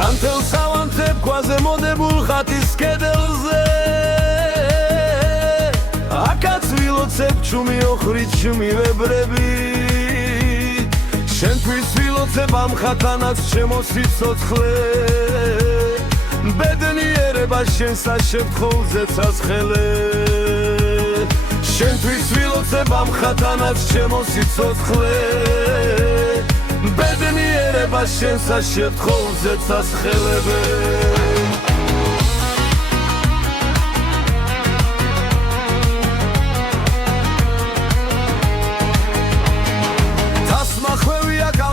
სანთელ სავანთებ ქვაზე მოდებულ ხატის კედელზე აკაც ვილოცებ ჩუმი ოხრით შმივებრები შენთვის ვილოცებ ამ ხატანაც ჩემო სიცოცხლე ბედნიერება შენსა შევთხოვზე ცაცხელე შენთვის ვილოცებ ამ ხატანაც ჩემო სიცოცხლე ბედნიერება შენსა შევთხოვზე ცაცხელebe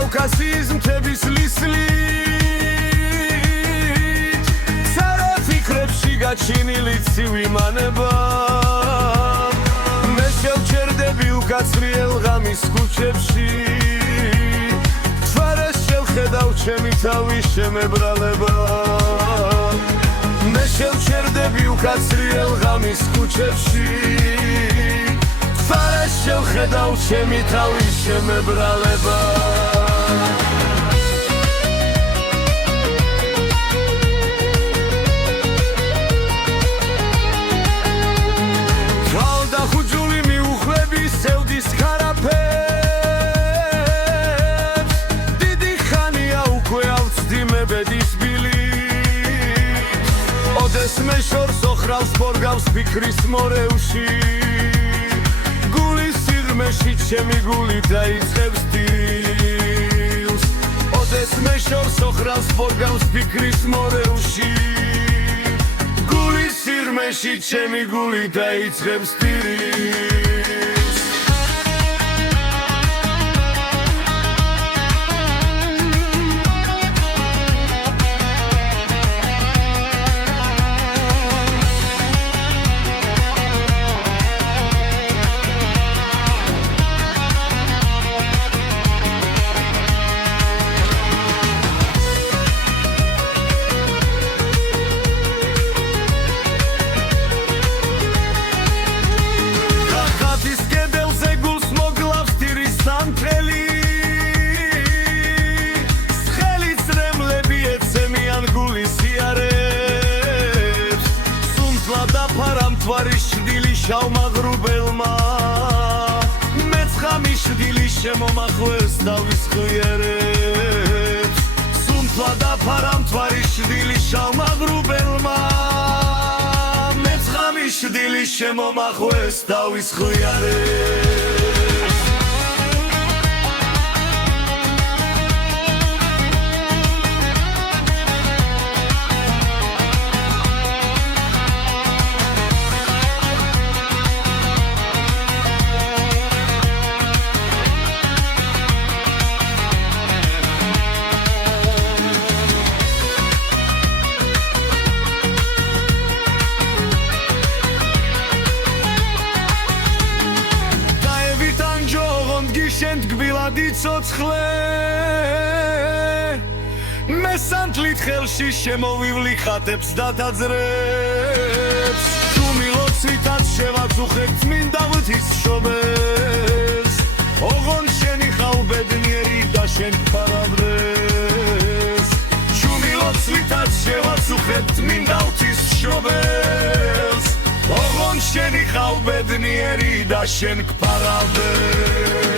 კავკასიის მთების ლისლით ცარა ფიქრებში გაჩინილი ცივი მანება მე შევჩერდები უკაცრიელ ღამის ქუჩებში თვარეს შევხედავ ჩემი თავის შემებრალება მე შევჩერდები უკაცრიელ ღამის ქუჩებში თვარეს შევხედავ ჩემი თავის შემებრალება თვალდახუჯული მიუხვები სევდის ქარაფებს დიდი ხანია უკვე ავწდი მე ბედის ბილით ოდეს მე შორს ოხრავს ბორგავს ფიქრის მორევში მეში ჩემი გული დაიწყებს დილს ოდეს მე შორს ოხრავს ბორგავს ფიქრის მორევში გულის სირმეში ჩემი გული დაიწყებს დილს შავმაღრუბელმა მეცხამის დილი შემომახვეს დავის ხიერებს სუნთლა დაფარა მთვარის დილი შავმაღრუბელმა მეცხამის დილი შემომახვეს დავის ხიერებს შენ თგბილად იცოცხლე მე სანთლით ხელში შემოვივლი ხატებს და დაძრებს შუმი ლოცვითაც შევაწუხებ წმინდა ღვთისმშობელს ოღონდ შენი ხავ ბედნიერი და შენ გფარავდეს შუმი ლოცვითაც შევაწუხებ წმინდა ღვთისმშობელს ოღონდ შენი ხავ ბედნიერი და შენ გფარავდეს